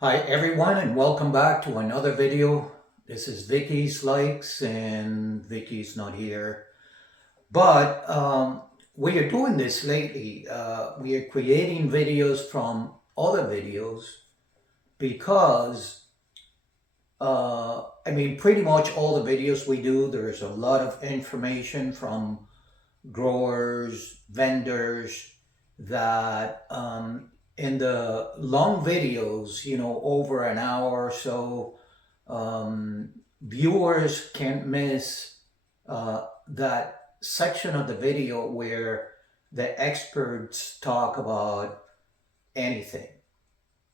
Hi everyone and welcome back to another video. This is Vicky's Likes and Vicky's not here. But we are doing this lately. We are creating videos from other videos because pretty much all the videos we do, there's a lot of information from growers, vendors that in the long videos, over an hour or so, viewers can't miss that section of the video where the experts talk about anything.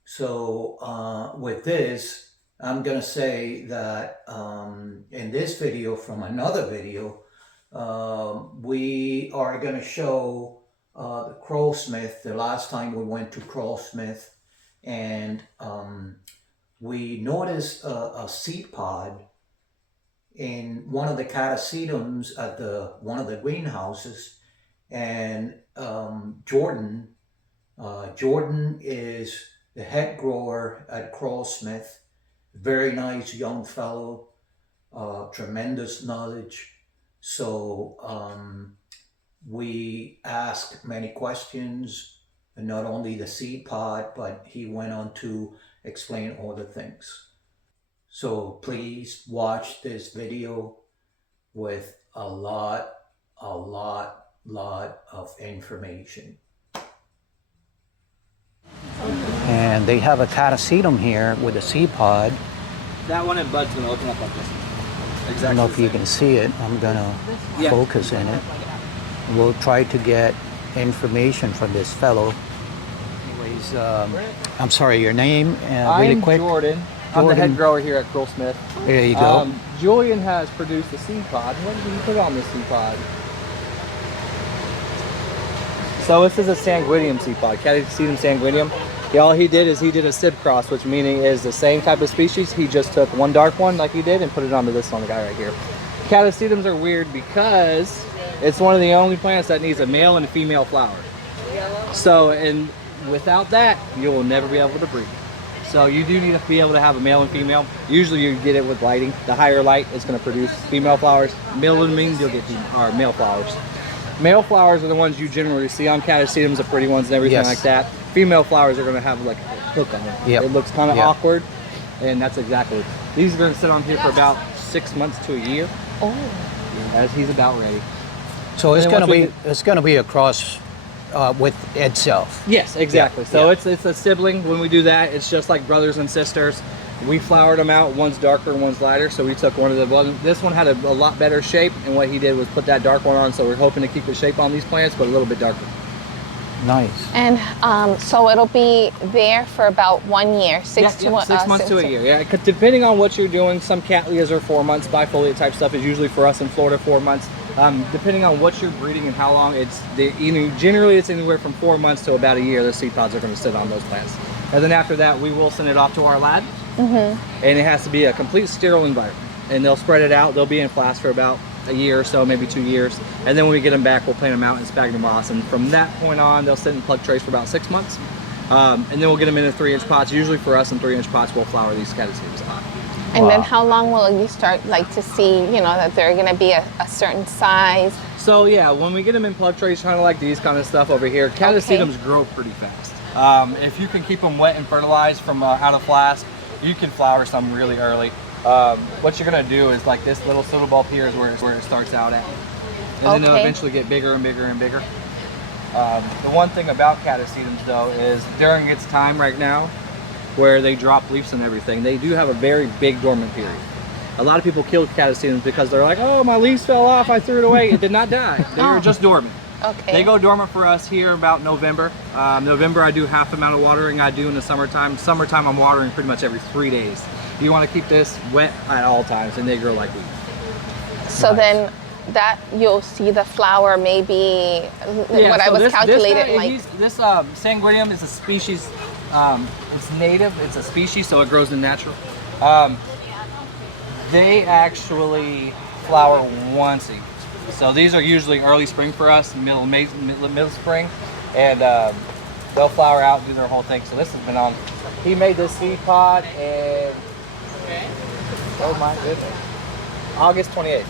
So with this, I'm going to say that in this video from another video, we are going to show the Krull Smith. The last time we went to Krull Smith, and we noticed a seed pod in one of the catasetums at one of the greenhouses, and Jordan is the head grower at Krull Smith. Very nice young fellow, tremendous knowledge. So we asked many questions, and not only the seed pod, but he went on to explain other things. So please watch this video with a lot of information. And they have a catasetum here with a seed pod. That one and bud's gonna open up like this. Exactly. I don't know if you can see it. I'm gonna focus in it. We'll try to get information from this fellow. Anyways, I'm sorry, your name, really quick. Jordan. I'm the head grower here at Krull Smith. There you go. Julian has produced a seed pod. What did he put on this seed pod? So this is a sanguineum seed pod, Catasetum sanguineum. Yeah, all he did is he did a sib cross, which meaning is the same type of species. He just took one dark one like he did and put it onto this one, the guy right here. Catasetums are weird because it's one of the only plants that needs a male and a female flower. So, and without that, you will never be able to breed. So you do need to be able to have a male and female. Usually you get it with lighting. The higher light is going to produce female flowers. Middle means you'll get male flowers. Male flowers are the ones you generally see on catasetums, the pretty ones and everything like that. Female flowers are going to have like a hook on it. It looks kind of awkward, and that's exactly. These are going to sit on here for about 6 months to a year. Oh. As he's about ready. So it's going to be a cross with itself. Yes, exactly. So it's a sibling. When we do that, it's just like brothers and sisters. We flowered them out. One's darker and one's lighter. So we took one of the. This one had a lot better shape, and what he did was put that dark one on. So we're hoping to keep the shape on these plants, but a little bit darker. Nice. And so it'll be there for about 1 year, 6 months to a year. Yeah, depending on what you're doing. Some cattleyas are 4 months. Bifoliate type stuff is usually for us in Florida 4 months. Depending on what you're breeding and how long, generally it's anywhere from 4 months to about a year. The seed pods are going to sit on those plants, and then after that we will send it off to our lab, and it has to be a complete sterile environment. And they'll spread it out. They'll be in flasks for about a year or so, maybe 2 years, and then when we get them back, we'll plant them out in sphagnum moss, and from that point on, they'll sit in plug trays for about 6 months, and then we'll get them in the 3-inch pots. Usually for us in 3-inch pots, we'll flower these catasetums out. And then how long will you start to see, that they're going to be a certain size? So yeah, when we get them in plug trays, kind of like these kind of stuff over here, catasetums grow pretty fast. If you can keep them wet and fertilized from out of flask, you can flower some really early. What you're going to do is like this little soda bulb here is where it starts out at. And then they'll eventually get bigger and bigger and bigger. The one thing about catasetums though is during its time right now, where they drop leaves and everything, they do have a very big dormant period. A lot of people kill catasetums because they're like, oh, my leaves fell off, I threw it away. It did not die. They were just dormant. Okay. They go dormant for us here about November. November I do half the amount of watering I do in the summertime. Summertime I'm watering pretty much every 3 days. You want to keep this wet at all times, and they grow like weeds. So then that you'll see the flower maybe what I was calculating this sanguineum is a species. It's native. It's a species, so it grows in natural. They actually flower once a year. So these are usually early spring for us, middle spring, and they'll flower out and do their whole thing. So this has been on. He made this seed pod in, oh my goodness, August 28th.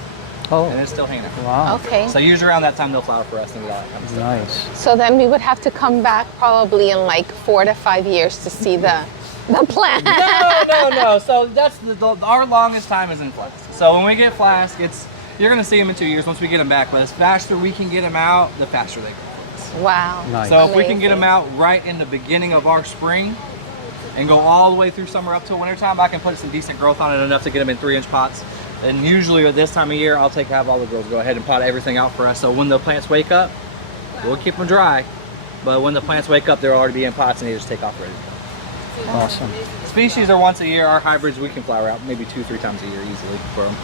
Oh, And it's still hanging. wow. Okay. So usually around that time they'll flower for us and get all that kind of stuff. Nice. So then we would have to come back probably in like 4 to 5 years to see the plant. No. So that's our longest time is in flask. So when we get flask, you're gonna see them in 2 years once we get them back. But as faster we can get them out, the faster they grow. Wow. Nice. So if we can get Amazing. them out right in the beginning of our spring and go all the way through summer up to wintertime, I can put some decent growth on it, enough to get them in 3-inch pots. And usually at this time of year, I'll have all the girls go ahead and pot everything out for us. So when the plants wake up, we'll keep them dry. But when the plants wake up, they'll already be in pots and they just take off ready. Awesome. Species are once a year. Our hybrids, we can flower out maybe 2-3 times a year easily for them.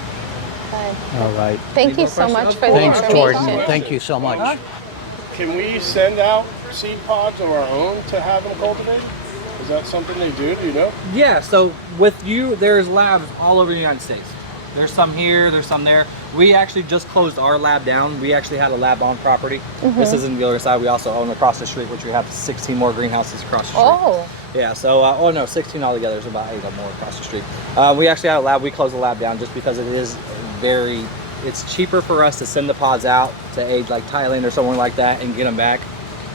Good. All right. Thank Any you more so much questions? for the Thanks, information. Jordan. Thank you so much. Can we send out seed pods of our own to have them cultivated? Is that something they do? Do you know? Yeah, so with you, there's labs all over the United States. There's some here, there's some there. We actually just closed our lab down. We actually had a lab on property. This isn't the other side. We also own across the street, which we have 16 more greenhouses across the street. Oh, Yeah, so, 16 altogether. There's about 8 or more across the street. We actually had a lab. We closed the lab down just because it is it's cheaper for us to send the pods out to aid like Thailand or somewhere like that and get them back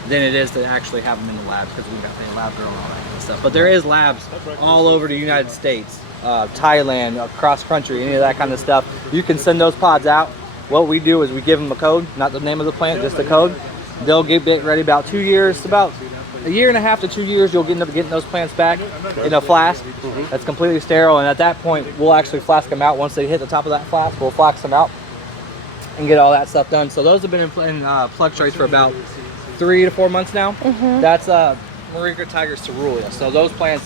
than it is to actually have them in the lab, because we've got to pay a lab girl and all that kind of stuff. But there is labs all over the United States, Thailand, across country, any of that kind of stuff. You can send those pods out. What we do is we give them a code, not the name of the plant, just the code. They'll get ready about 2 years, about a year and a half to 2 years. You'll end up getting those plants back in a flask that's completely sterile, and at that point we'll actually flask them out. Once they hit the top of that flask, we'll flask them out and get all that stuff done. So those have been in plug trays for about 3 to 4 months now. That's Marica Tiger Cerulean. So those plants,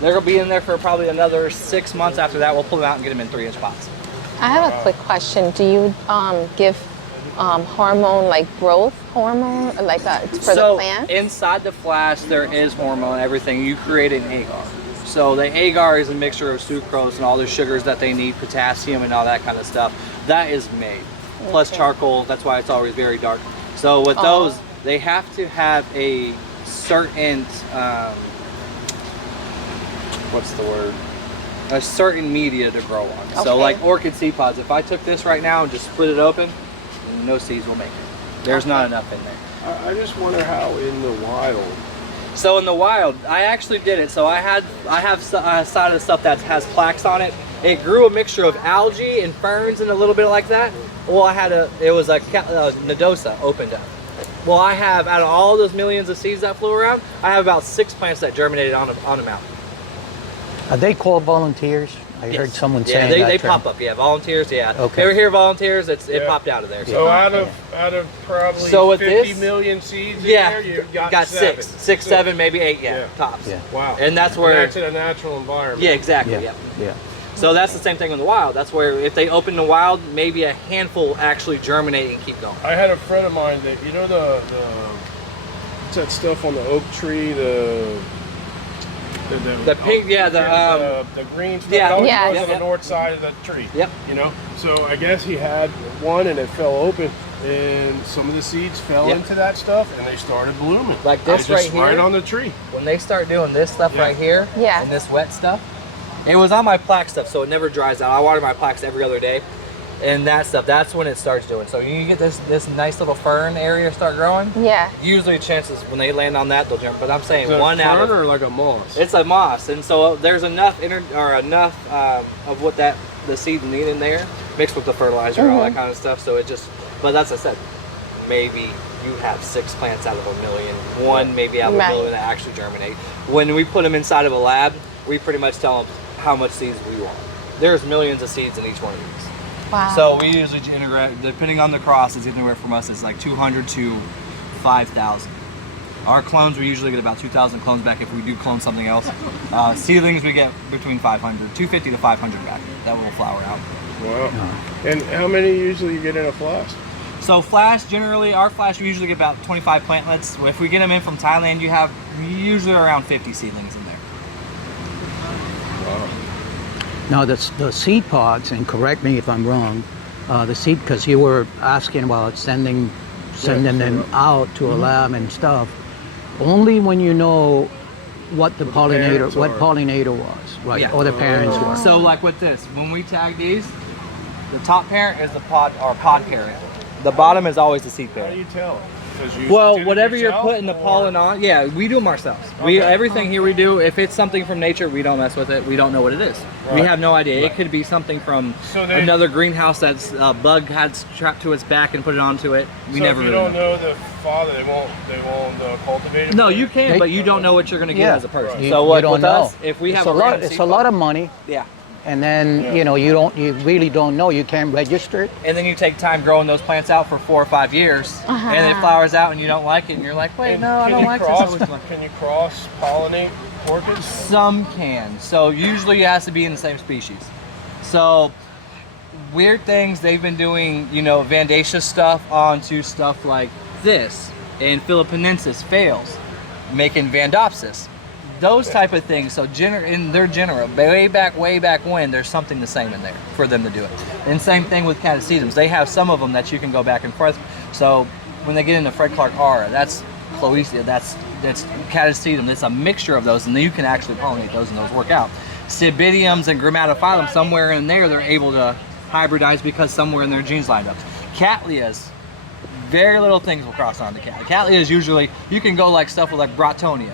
they're gonna be in there for probably another 6 months. After that, we'll pull them out and get them in 3-inch pots. I have a quick question. Do you give hormone, like growth hormone, like for the plant? Inside the flask there is hormone, everything. You create an agar. So the agar is a mixture of sucrose and all the sugars that they need, potassium and all that kind of stuff. That is made. Plus charcoal, that's why it's always very dark. So with those, they have to have a certain, what's the word? A certain media to grow on. So Okay. like orchid seed pods, if I took this right now and just split it open, no seeds will make it. There's not enough in there. I just wonder how in the wild. So in the wild, I actually did it. So I have a side of the stuff that has plaques on it. It grew a mixture of algae and ferns and a little bit like that. Well, it was a nodosa opened up. Well, I have, out of all those millions of seeds that flew around, I have about 6 plants that germinated on a mountain. Are they called volunteers? I heard someone saying they, that they term. pop up. Yeah, volunteers. Yeah. Okay. They were here, volunteers. It Yeah. popped out of there. So out of probably So with 50 this- million seeds in Yeah, there, you've got, got 7. 6, 7, maybe 8. Yeah, Yeah. tops. Yeah. Wow. And that's where. that's in a natural environment. Yeah, exactly. Yeah. Yeah. Yeah. So that's the same thing in the wild. That's where if they open the wild, maybe a handful actually germinate and keep going. I had a friend of mine that, you know, what's that stuff on the oak tree, the pink, yeah, the green stuff. yeah. It always Yeah. goes Yep, on the yep. north side of the tree. Yep. You know, so I guess he had one and it fell open, and some of the seeds fell Yep. into that stuff, and they started blooming. Like this They just right here? on the tree. When they start doing this stuff Yeah. right here, Yeah. and this wet stuff, it was on my plaque stuff, so it never dries out. I water my plaques every other day, and that stuff, that's when it starts doing. So you get this nice little fern area start growing. Yeah. Usually chances when they land on that, they'll jump. But I'm saying Is it one a out fern of or like a moss? it's a moss, and so there's enough of what the seeds need in there, mixed with the fertilizer and all that kind of stuff. So it just, but that's what I said, maybe you have 6 plants out of a million, one maybe out of Right. a million that actually germinate. When we put them inside of a lab, we pretty much tell them how much seeds we want. There's millions of seeds in each one of these. Wow. So we usually integrate, depending on the cross, it's anywhere from us, it's like 200 to 5,000. Our clones, we usually get about 2,000 clones back if we do clone something else. Seedlings, we get between 250 to 500 back that will flower out. Wow. And how many usually you get in a flask? So flash, generally, our flash, we usually get about 25 plantlets. If we get them in from Thailand, you have usually around 50 seedlings in there. Wow. Now the seed pods, and correct me if I'm wrong, the seed, because you were asking about sending them out to a lab and stuff. only when you know what the parents pollinator was, right? Yeah. Or the parents were. So like with this, when we tag these, the top parent is the pod parent. The bottom is always the seed How do parent. you tell? 'Cause you Well, did it whatever you're yourself, putting the or- pollen on, yeah, we do them ourselves. Okay. Everything here we do. If it's something from nature, we don't mess with it. We don't know what it is. We Right. have no idea. It could be something from So they- another greenhouse that's a bug had strapped to its back and put it onto it. We So never if you really don't know the father, they won't cultivate it. No, for you can, They- but you don't know what you're going to get Yeah. as a person. Right. So You what don't with know. us, if we have it's a lot, random it's seed a lot pod- of money, yeah. and then Yeah. you really don't know. You can't register it. And then you take time growing those plants out for 4 or 5 years, and then it flowers out, and you don't like it, and you're like, wait, And no, I can don't you like cross, this. Can you cross pollinate orchids? Some can. So usually it has to be in the same species. So weird things they've been doing, Vandacia stuff onto stuff like this, and Philippinensis fails, making Vandopsis. Those type of things. So in their genera, way back when, there's something the same in there for them to do it. And same thing with Catasetums. They have some of them that you can go back and forth. So when they get into Fred Clark Aura, that's Cloecia, that's Catasetum. It's a mixture of those, and then you can actually pollinate those, and those work out. Cibidiums and Grammatophyllum, somewhere in there, they're able to hybridize because somewhere in their genes lined up. Cattleyas, very little things will cross onto Cattleya. Cattleya is usually, you can go like stuff with like Bratonia.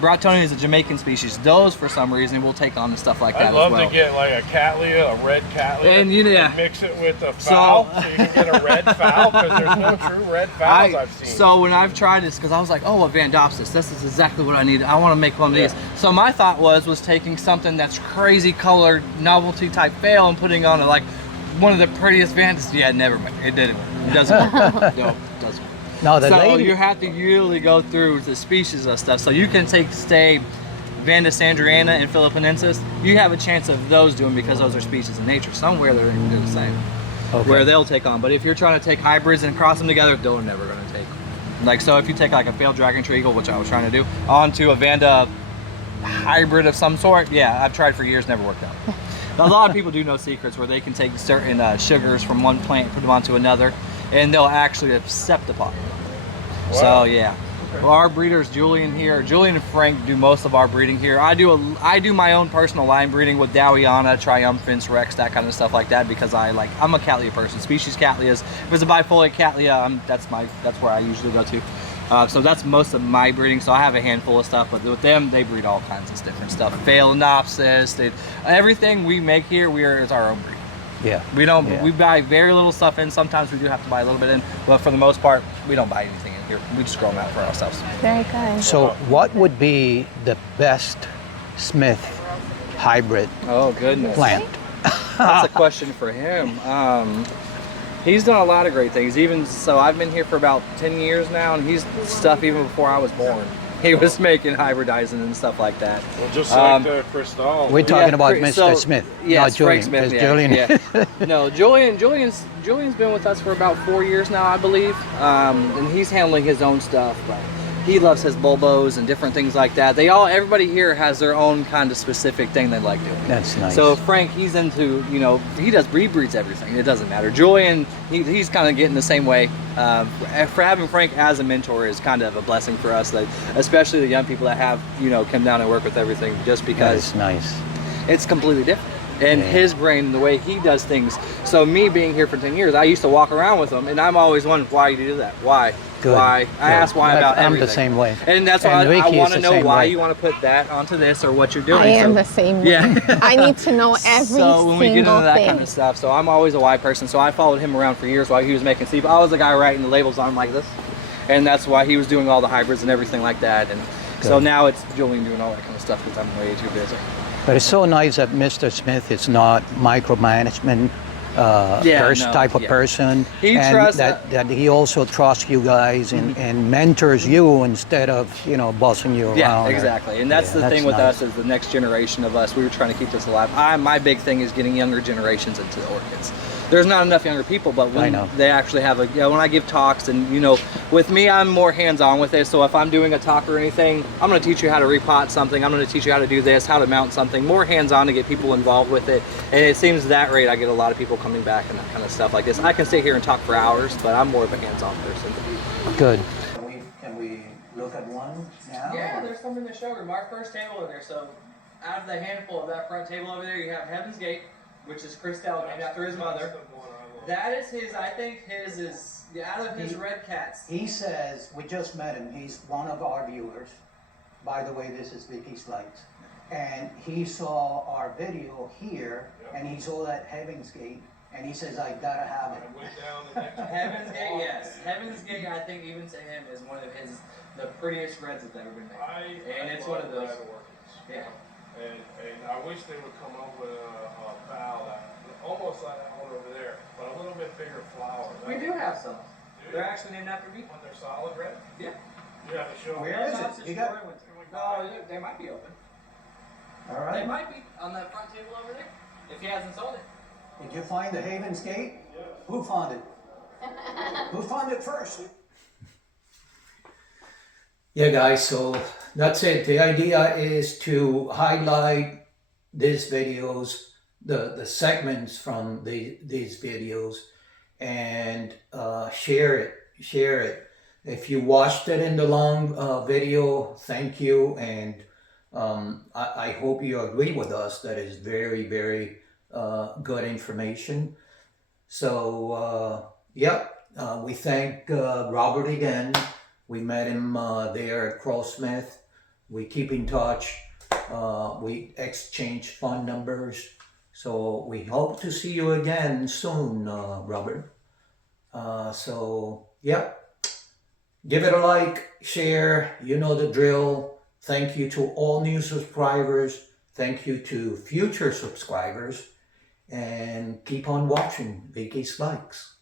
Bratonia is a Jamaican species. Those, for some reason, will take on stuff like that I'd love as well. to get like a Cattleya, a red Cattleya, And, yeah. mix it with a fowl, so you can get a red fowl, because there's no true red fowls I've seen. So when I've tried this, because I was like, oh, a Vandopsis, this is exactly what I need. I want to make one of these. So my thought was taking something that's crazy colored, novelty type fail, and putting on like one of the prettiest Vandas. Yeah, never. It didn't. It doesn't work. No, it doesn't work. No, the So lady. you have to really go through the species of stuff. So you can stay Vanda Sandriana and Philippinensis. You have a chance of those doing because those are species in nature. Somewhere they're the same. Okay. Where they'll take on. But if you're trying to take hybrids and cross them together, they're never going to take. Like, so if you take like a failed dragon tree eagle, which I was trying to do, onto a Vanda hybrid of some sort, yeah, I've tried for years, never worked out. A lot of people do know secrets where they can take certain sugars from one plant and put them onto another, and they'll actually accept the pot. Wow. So yeah. Well, our breeders, Julian and Frank do most of our breeding here. I do my own personal line breeding with Dowiana, Triumphants, Rex, that kind of stuff like that, because I'm a Cattleya person. Species Cattleyas. If it's a bifoliate Cattleya, that's where I usually go to. So that's most of my breeding. So I have a handful of stuff, but with them, they breed all kinds of different stuff. Phalaenopsis, everything we make here, is our own breed. Yeah. We don't. Yeah. We buy very little stuff in. Sometimes we do have to buy a little bit in, but for the most part, we don't buy anything in here. We just grow them out for ourselves. Very good. So, what would be the best Smith hybrid Oh goodness. plant? That's a question for him. He's done a lot of great things. Even so, I've been here for about 10 years now, and he's stuff even before I was born. He was making hybridizing and stuff like that. Well, just like the Cristal. We're talking about Chris- Mr. so- Smith, yes, not Julian. Frank Smith. because Yeah, Julian. yeah. No, Julian's been with us for about 4 years now, I believe, and he's handling his own stuff. But he loves his bulbos and different things like that. Everybody here has their own kind of specific thing they like doing. That's nice. So Frank, he's into, he breeds everything. It doesn't matter. Julian, he's kind of getting the same way. For having Frank as a mentor is kind of a blessing for us, especially the young people that have, come down and work with everything, just because That's nice. it's completely different. And Yeah. his brain, the way he does things. So me being here for 10 years, I used to walk around with him, and I'm always wondering, why do you do that? Why? Good, Why? good. I ask why about I'm everything. the same way. And that's why And I Vicky want is to the know same why way. you want to put that onto this or what you're doing. I am So- the same way. Yeah. I need to know every So when we get into single that thing. kind of stuff, so I'm always a why person. So I followed him around for years while he was making seed. I was the guy writing the labels on him like this, and that's why he was doing all the hybrids and everything like that. And so Good. now it's Julian doing all that kind of stuff because I'm way too busy. But it's so nice that Mr. Smith is not micromanagement type of yeah. person. He and trusts- that he also trusts you guys and mentors you instead of, bossing you around. Yeah, or- exactly. And that's Yeah, the thing with nice. us is the next generation of us. We were trying to keep this alive. My big thing is getting younger generations into the orchids. There's not enough younger people, but I when know. they actually have when I give talks and, with me, I'm more hands-on with it. So if I'm doing a talk or anything, I'm going to teach you how to repot something. I'm going to teach you how to do this, how to mount something, more hands-on to get people involved with it. And it seems that rate, I get a lot of people coming back and that kind of stuff like this. I can sit here and talk for hours, but I'm more of a hands-on person. Good. And we look look at one now? Yeah, there's some in the showroom. Our first table over there. So, out of the handful of that front table over there, you have Heaven's Gate, which is Christelle, named after his mother. That is his. I think his is out of his red cats. He says, we just met him, he's one of our viewers. By the way, this is Vicky's Lights. And he saw our video here, and he saw that Heaven's Gate, and he says, I gotta have it. Heaven's Gate, yes. Heaven's Gate, I think even to him is one of the prettiest reds that's ever been made. And it's one of those. Yeah. And I wish they would come up with a foul that almost like that one over there, but a little bit bigger flower. We do have some. They're actually named after me. They're solid red? Yeah. You have to show them. Where is it? You got- No, they might be open. All They right. might be on that front table over there. If he hasn't sold it. Did you find the Heaven's Gate? Who found it? Who found it first? Yeah, guys, so that's it. The idea is to highlight these videos, the segments from these videos, and share it. If you watched it in the long video, thank you, and I hope you agree with us that is very, very good information. So, we thank Robert again. We met him there at Krull Smith. We keep in touch. We exchange phone numbers. So we hope to see you again soon, Robert. Give it a like, share. You know the drill. Thank you to all new subscribers. Thank you to future subscribers. And keep on watching Vicky's Likes.